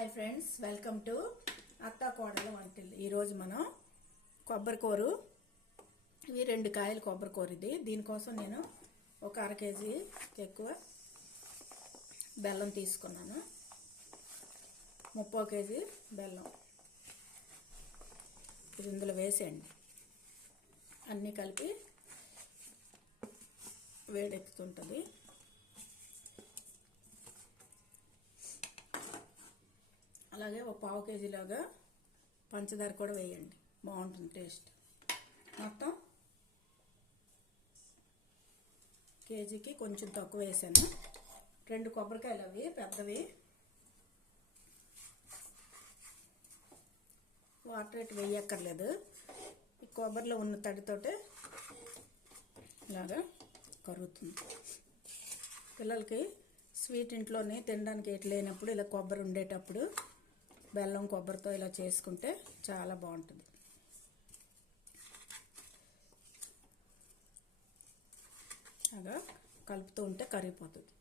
Hi friends, welcome to అత్తా కోడల వంటిల్లు. ఈరోజు మనం కొబ్బరికూర, ఇవి 2 కాయలు కొబ్బరికూర. దీనికోసం నేను ఒక 1/2 కేజీ ఎక్కువ బెల్లం తీసుకున్నాను. 30 కేజీ బెల్లం ఇది ఇందులో వేసేయండి. అన్నీ కలిపి వేడెక్కుతుంటుంది. అలాగే ఒక 1/2 కేజీలాగా పంచదార కూడా వేయండి, బాగుంటుంది టేస్ట్. మొత్తం కేజీకి కొంచెం తక్కువ వేసాను. 2 కొబ్బరికాయలు, అవి పెద్దవి. వాటర్ ఎటు వేయక్కర్లేదు, ఈ కొబ్బరిలో ఉన్న తడితోటే ఇలాగా కరుగుతుంది. పిల్లలకి స్వీట్ ఇంట్లోనే తినడానికి ఎటు లేనప్పుడు ఇలా కొబ్బరి ఉండేటప్పుడు బెల్లం కొబ్బరితో ఇలా చేసుకుంటే చాలా బాగుంటుంది. అలా కలుపుతూ ఉంటే కరిగిపోతుంది.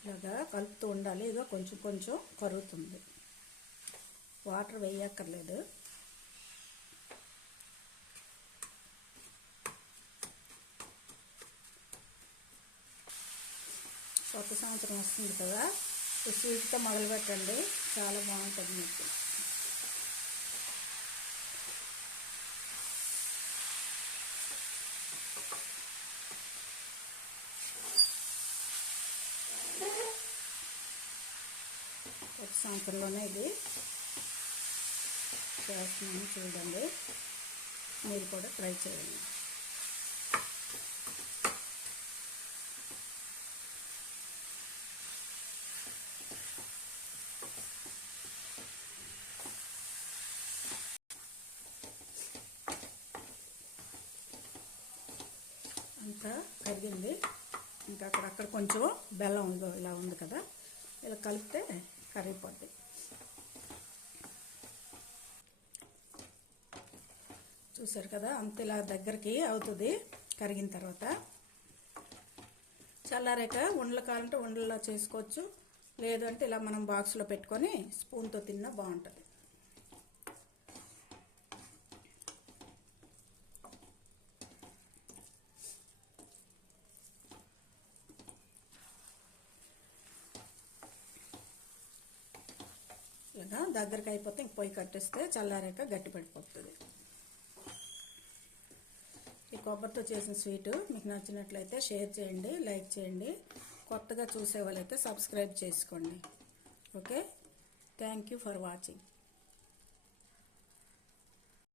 ఇలాగా కలుపుతూ ఉండాలి. ఇదో కొంచెం కొంచెం కరుగుతుంది, వాటర్ వేయక్కర్లేదు. కొత్త సంవత్సరం వస్తుంది కదా, ఈ స్వీట్తో మొదలు పెట్టండి, చాలా బాగుంటుంది మీకు. కొత్త సంవత్సరంలోనే ఇది చేస్తున్నాను, చూడండి. మీరు కూడా ట్రై చేయండి. అంతా కరిగింది. ఇంకా అక్కడక్కడ కొంచెం బెల్లం ఉందో ఇలా ఉంది కదా, ఇలా కలిపితే కరిగిపోద్ది. చూసారు కదా, అంత ఇలా దగ్గరికి అవుతుంది కరిగిన తర్వాత. చల్లారాక ఉండలు కావాలంటే ఉండల్లో చేసుకోవచ్చు, లేదంటే ఇలా మనం బాక్స్లో పెట్టుకొని స్పూన్తో తిన్నా బాగుంటుంది. ఇలా దగ్గరికి అయిపోతే ఇంక పొయ్యి కట్టేస్తే చల్లారాక గట్టి పడిపోతుంది. ఈ కొబ్బరితో చేసిన స్వీటు మీకు నచ్చినట్లయితే షేర్ చేయండి, లైక్ చేయండి. కొత్తగా చూసే వాళ్ళైతే సబ్స్క్రైబ్ చేసుకోండి. Okay, thank you for watching.